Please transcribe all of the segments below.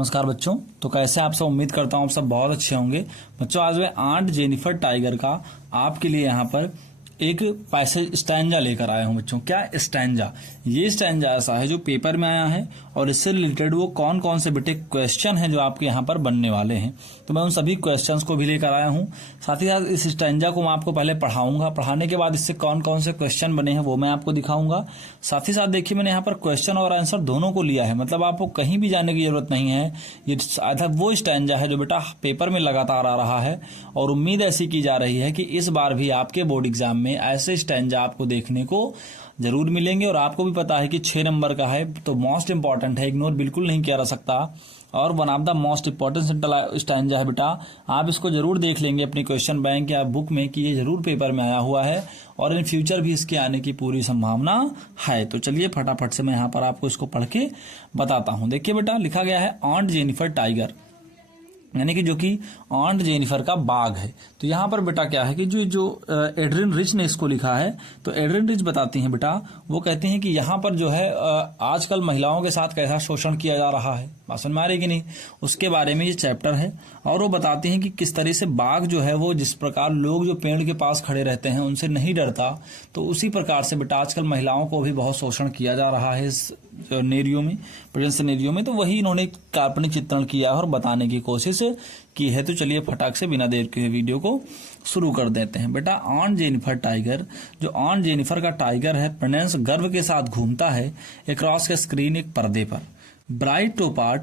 नमस्कार बच्चों। तो कैसे आप सब, उम्मीद करता हूँ आप सब बहुत अच्छे होंगे। बच्चों आज मैं आंट जेनिफर टाइगर का आपके लिए यहाँ पर एक पैसेज स्टैंजा लेकर आया हूँ। बच्चों क्या स्टैंजा, ये स्टैंजा ऐसा है जो पेपर में आया है और इससे रिलेटेड वो कौन कौन से बेटे क्वेश्चन हैं जो आपके यहाँ पर बनने वाले हैं। तो मैं उन सभी क्वेश्चंस को भी लेकर आया हूँ। साथ ही साथ इस स्टैंजा को मैं आपको पहले पढ़ाऊंगा, पढ़ाने के बाद इससे कौन कौन से क्वेश्चन बने हैं वो मैं आपको दिखाऊंगा। साथ ही साथ देखिए मैंने यहाँ पर क्वेश्चन और आंसर दोनों को लिया है, मतलब आपको कहीं भी जाने की जरूरत नहीं है। ये आधा वो स्टैंजा है जो बेटा पेपर में लगातार आ रहा है और उम्मीद ऐसी की जा रही है कि इस बार भी आपके बोर्ड एग्जाम में ऐसे स्टैंजा आपको देखने को जरूर मिलेंगे। और आपको भी पता है कि 6 नंबर का है तो मोस्ट इंपॉर्टेंट है, इग्नोर बिल्कुल नहीं किया जा सकता और one of the most important stanza है बेटा। आप इसको जरूर देख लेंगे अपनी क्वेश्चन बैंक या बुक में कि ये जरूर पेपर में आया हुआ है और इन फ्यूचर भी इसके आने की पूरी संभावना है। तो चलिए फटाफट से मैं यहाँ पर आपको इसको पढ़ के बताता हूँ। देखिए बेटा लिखा गया है आंट जेनिफर टाइगर, यानी कि जो कि आंट जेनिफर का बाग है। तो यहाँ पर बेटा क्या है कि जो एड्रिन रिच ने इसको लिखा है, तो एड्रिन रिच बताती हैं बेटा, वो कहते हैं कि यहाँ पर जो है आजकल महिलाओं के साथ कैसा शोषण किया जा रहा है, बात समझ में आ रही कि नहीं, उसके बारे में ये चैप्टर है। और वो बताती हैं कि किस तरह से बाघ जो है वो जिस प्रकार लोग जो पेड़ के पास खड़े रहते हैं उनसे नहीं डरता, तो उसी प्रकार से बेटा आजकल महिलाओं को भी बहुत शोषण किया जा रहा है इस नेरियो में, प्रेजेंट सिनेरियो में। तो वही इन्होंने काल्पनिक चित्रण किया और बताने की कोशिश की है। तो चलिए फटाक से बिना देर के वीडियो को शुरू कर देते हैं। बेटा आंट जेनिफर टाइगर, जो आंट जेनिफर का टाइगर है, प्रेनेंस गर्व के साथ घूमता है अक्रॉस के स्क्रीन एक पर्दे पर। Bright topaz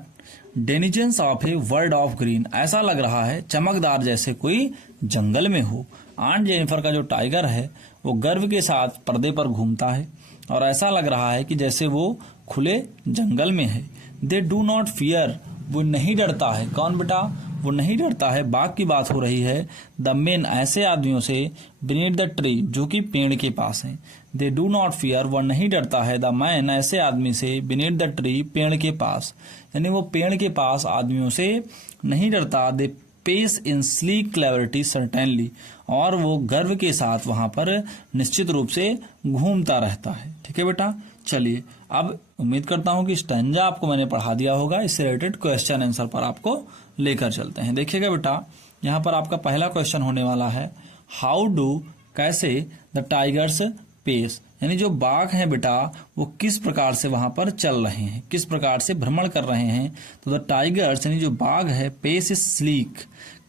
denizens of a world of green, ऐसा लग रहा है चमकदार जैसे कोई जंगल में हो। आंट जेनिफर का जो टाइगर है वो गर्व के साथ पर्दे पर घूमता है और ऐसा लग रहा है कि जैसे वो खुले जंगल में है। दे डू नॉट फियर, वो नहीं डरता है। कौन बेटा, वो नहीं डरता है, बाघ की बात हो रही है। द मेन, ऐसे आदमियों से, बीनीथ द ट्री, जो कि पेड़ के पास है। दे डू नॉट फियर, वह नहीं डरता है। द मैन, ऐसे आदमी से, बीनीथ द ट्री, पेड़ के पास, यानी वो पेड़ के पास आदमियों से नहीं डरता। They pace in sleek cleverity certainly, और वो गर्व के साथ वहां पर निश्चित रूप से घूमता रहता है। ठीक है बेटा, चलिए अब उम्मीद करता हूं कि स्टैंजा आपको मैंने पढ़ा दिया होगा। इससे रिलेटेड क्वेश्चन आंसर पर आपको लेकर चलते हैं। देखिएगा बेटा यहाँ पर आपका पहला क्वेश्चन होने वाला है, हाउ डू, कैसे, द टाइगर्स पेस, यानी जो बाघ हैं बेटा वो किस प्रकार से वहां पर चल रहे हैं, किस प्रकार से भ्रमण कर रहे हैं। तो द टाइगर्स यानी जो बाघ है, pace is sleek,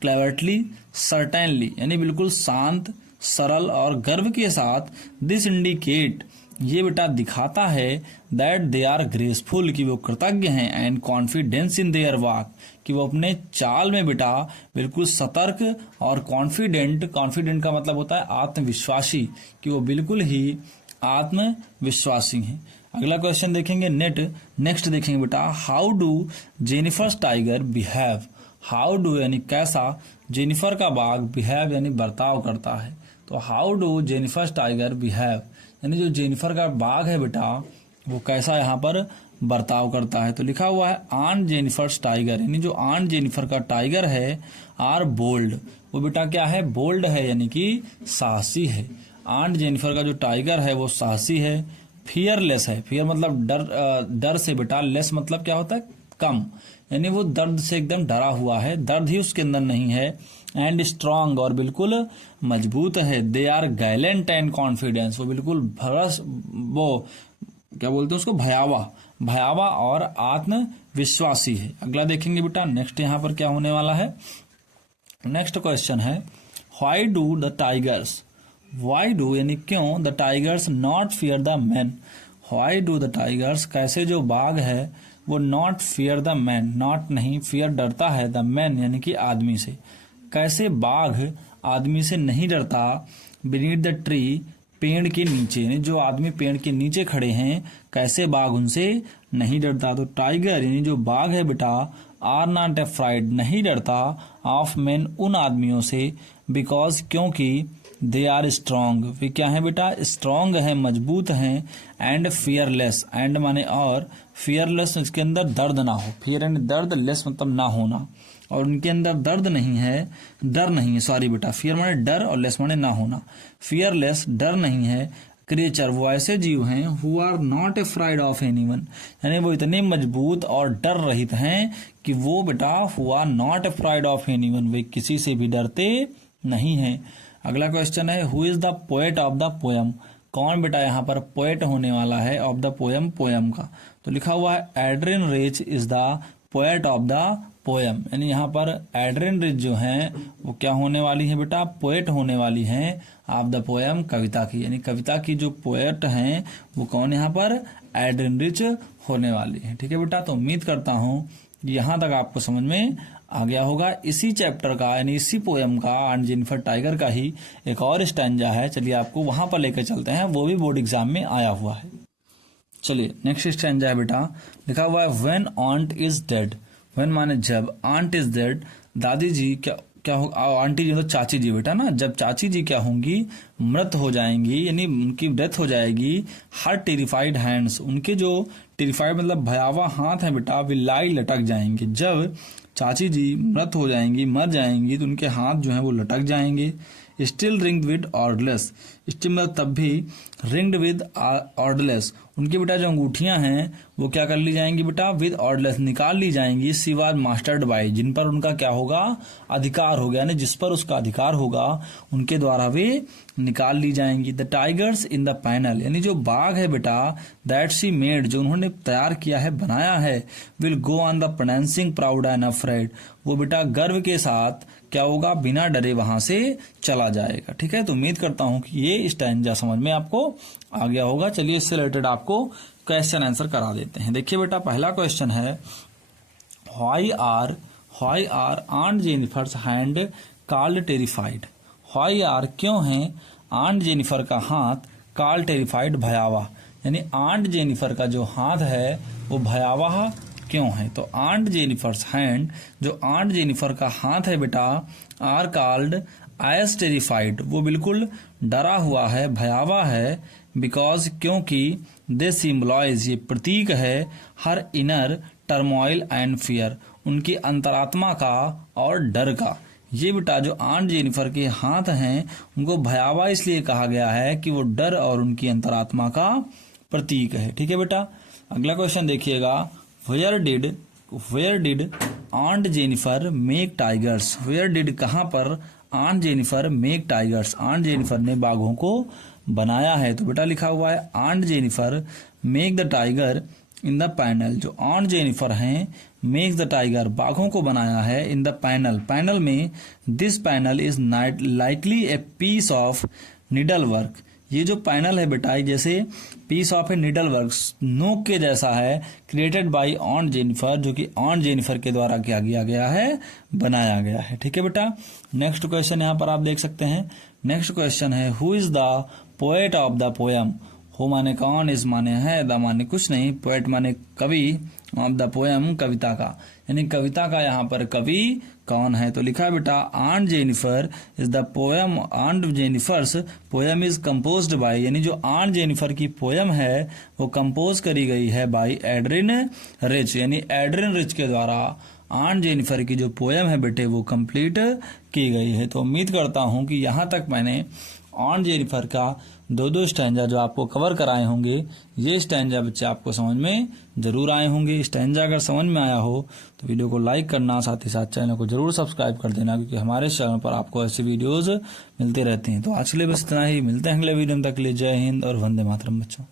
cleverly, certainly, यानी बिल्कुल शांत, सरल और गर्व के साथ। दिस इंडिकेट, ये बेटा दिखाता है, दैट दे आर ग्रेसफुल, कि वो कृतज्ञ हैं, and confidence in their walk, कि वो अपने चाल में बेटा बिल्कुल सतर्क और कॉन्फिडेंट, कॉन्फिडेंट का मतलब होता है आत्मविश्वासी, कि वो बिल्कुल ही आत्मविश्वासी हैं। अगला क्वेश्चन देखेंगे नेक्स्ट देखेंगे बेटा, how do Jennifer's tiger behave, how do यानी कैसा, जेनिफर का बाघ, बिहेव यानी बर्ताव करता है। तो how do Jennifer's tiger behave, यानी जो जेनिफर का बाघ है बेटा वो कैसा यहाँ पर बर्ताव करता है। तो लिखा हुआ है आंट जेनिफर्स टाइगर, यानी जो आंट जेनिफर का टाइगर है, आर बोल्ड, वो बेटा क्या है, बोल्ड है, यानी कि साहसी है। आंट जेनिफर का जो टाइगर है वो साहसी है। फियरलेस है, फियर मतलब डर से बेटा, लेस मतलब क्या होता है, कम, यानी वो दर्द से एकदम डरा हुआ है, दर्द ही उसके अंदर नहीं है। एंड स्ट्रांग, और बिल्कुल मजबूत है। They are gallant and confidence, वो बिल्कुल भरस, वो क्या बोलते हैं उसको, भयावा और आत्मविश्वासी है। अगला देखेंगे बेटा नेक्स्ट यहाँ पर क्या होने वाला है। नेक्स्ट क्वेश्चन है, why do the tigers, why do यानी क्यों, the tigers not fear the man, why do the tigers, कैसे जो बाघ है वो not fear the man, not नहीं, फियर डरता है, द मैन यानी कि आदमी से, कैसे बाघ आदमी से नहीं डरता। बीनीथ द ट्री, पेड़ के नीचे, यानी जो आदमी पेड़ के नीचे खड़े हैं कैसे बाघ उनसे नहीं डरता। तो टाइगर यानी जो बाघ है बेटा, आर नॉट अफ्राइड, नहीं डरता, ऑफ मैन, उन आदमियों से, बिकॉज, क्योंकि, दे आर स्ट्रांग, वे क्या है बेटा, स्ट्रांग है, मजबूत हैं। एंड फियरलेस, एंड माने और, फियरलेस इसके अंदर दर्द ना हो, फियर यानी दर्द, लेस मतलब ना होना, और उनके अंदर दर्द नहीं है, डर नहीं है, सॉरी बेटा, फियर माने डर और लेस माने ना होना। फियरलेस, डर नहीं है, क्रिएचर, वो ऐसे जीव हैं who are not afraid of anyone, यानी वो इतने मजबूत और डर रहित हैं कि वो बेटा who are not afraid of anyone, वे किसी से भी डरते नहीं हैं। अगला क्वेश्चन है who is the poet of the poem, कौन बेटा यहाँ पर पोएट होने वाला है ऑफ द पोयम, पोयम का। तो लिखा हुआ है Adrian rich is the poet of the poem, यानी यहाँ पर एड्रिन रिच जो है वो क्या होने वाली है बेटा, पोएट होने वाली है ऑफ द पोयम, कविता की, यानी कविता की जो पोएट हैं वो कौन यहाँ पर, एड्रिन रिच होने वाली है। ठीक है बेटा, तो उम्मीद करता हूँ यहाँ तक आपको समझ में आ गया होगा। इसी चैप्टर का यानी इसी पोयम का ऑन जेनिफर टाइगर का ही एक और स्टैंजा है, चलिए आपको वहां पर लेकर चलते हैं, वो भी बोर्ड एग्जाम में आया हुआ है। चलिए नेक्स्ट स्टैंजा है बेटा, लिखा हुआ है व्हेन ऑन्ट इज डेड, व्हेन माने जब, ऑन्ट इज डेड दादी जी क्या हो, आंटी जी मतलब चाची जी बेटा ना, जब चाची जी क्या होंगी, मृत हो जाएंगी, यानी उनकी डेथ हो जाएगी, हर टेरिफाइड हैंड्स, उनके जो टेरिफाइड मतलब भयावह हाथ है बेटा, वे लाई लटक जाएंगे। जब चाची जी मृत हो जाएंगी, मर जाएंगी, तो उनके हाथ जो है वो लटक जाएंगे। स्टिल रिंग्ड विद ऑर्डलेस, स्टिल मतलब तब भी, रिंग्ड विद ऑर्डलेस, उनकी बेटा जो अंगूठियां हैं वो क्या कर ली जाएंगी बेटा, विद ऑर्डलेस निकाल ली जाएंगी, सी वाज मास्टर्ड बाय, जिन पर उनका क्या होगा, अधिकार हो गया, यानी जिस पर उसका अधिकार होगा उनके द्वारा वे निकाल ली जाएंगी। The tigers in the panel, यानी जो बाघ है बेटा, दैट सी मेड, जो उन्होंने तैयार किया है, बनाया है, will go on the pronouncing proud and afraid, वो बेटा गर्व के साथ क्या होगा, बिना डरे वहां से चला जाएगा। ठीक है, तो उम्मीद करता हूं कि ये स्टैंजा समझ में आपको आ गया होगा। चलिए इससे रिलेटेड आपको क्वेश्चन आंसर करा देते हैं। देखिए बेटा पहला क्वेश्चन है why are aunt Jennifer's hand called terrified, why are क्यों है आंट जेनिफर का हाथ कॉल्ड टेरिफाइड भयावह, यानी आंट जेनिफर का जो हाथ है वो भयावह क्यों है। तो आंट जेनिफर्स हैंड, जो आंट जेनिफर का हाथ है बेटा, आर कॉल्ड एज टेरिफाइड, वो बिल्कुल डरा हुआ है, भयावह है, बिकॉज क्योंकि दे सिम्बलाइज, ये प्रतीक है, her inner turmoil and fear, उनकी अंतरात्मा का और डर का। ये बेटा जो आंट जेनिफर के हाथ हैं उनको भयावह इसलिए कहा गया है कि वो डर और उनकी अंतरात्मा का प्रतीक है। ठीक है बेटा, अगला क्वेश्चन देखिएगा, where did aunt Jennifer make tigers, where did कहां पर aunt Jennifer make tigers, aunt Jennifer ने बाघों को बनाया है। तो बेटा लिखा हुआ है aunt Jennifer make the tiger in the panel, जो आंट जेनिफर हैं मेक द टाइगर, बाघों को बनाया है, इन द पैनल, पैनल में, this panel is likely a piece of needle work, ये जो पैनल है बेटा जैसे piece of a needle work, नोक के जैसा है, क्रिएटेड बाय आंट जेनिफर, जो कि आंट जेनिफर के द्वारा क्या किया गया है, बनाया गया है। ठीक है बेटा, नेक्स्ट क्वेश्चन यहाँ पर आप देख सकते हैं। नेक्स्ट क्वेश्चन है who is the poet of the poem, who माने कौन, इज माने है, द माने कुछ नहीं, पोएट माने कवि, ऑफ द पोयम कविता का, यानी कविता का यहाँ पर कवि कौन है। तो लिखा है बेटा aunt Jennifer is the poem, aunt Jennifer's poem is composed by, यानी जो आंट जेनिफर की पोयम है वो कंपोज करी गई है बाय एड्रिन रिच, यानी एड्रिन रिच के द्वारा आंट जेनिफर की जो पोयम है बेटे वो कंप्लीट की गई है। तो उम्मीद करता हूं कि यहाँ तक मैंने आंट जेनिफर का दो स्टैंजा जो आपको कवर कराए होंगे, ये स्टैंजा बच्चे आपको समझ में जरूर आए होंगे। स्टैंजा अगर समझ में आया हो तो वीडियो को लाइक करना, साथ ही साथ चैनल को जरूर सब्सक्राइब कर देना, क्योंकि हमारे चैनल पर आपको ऐसी वीडियोस मिलते रहती हैं। तो आज के लिए बस इतना ही, मिलते हैं अगले वीडियो में, तक के लिए जय हिंद और वंदे मातरम बच्चों।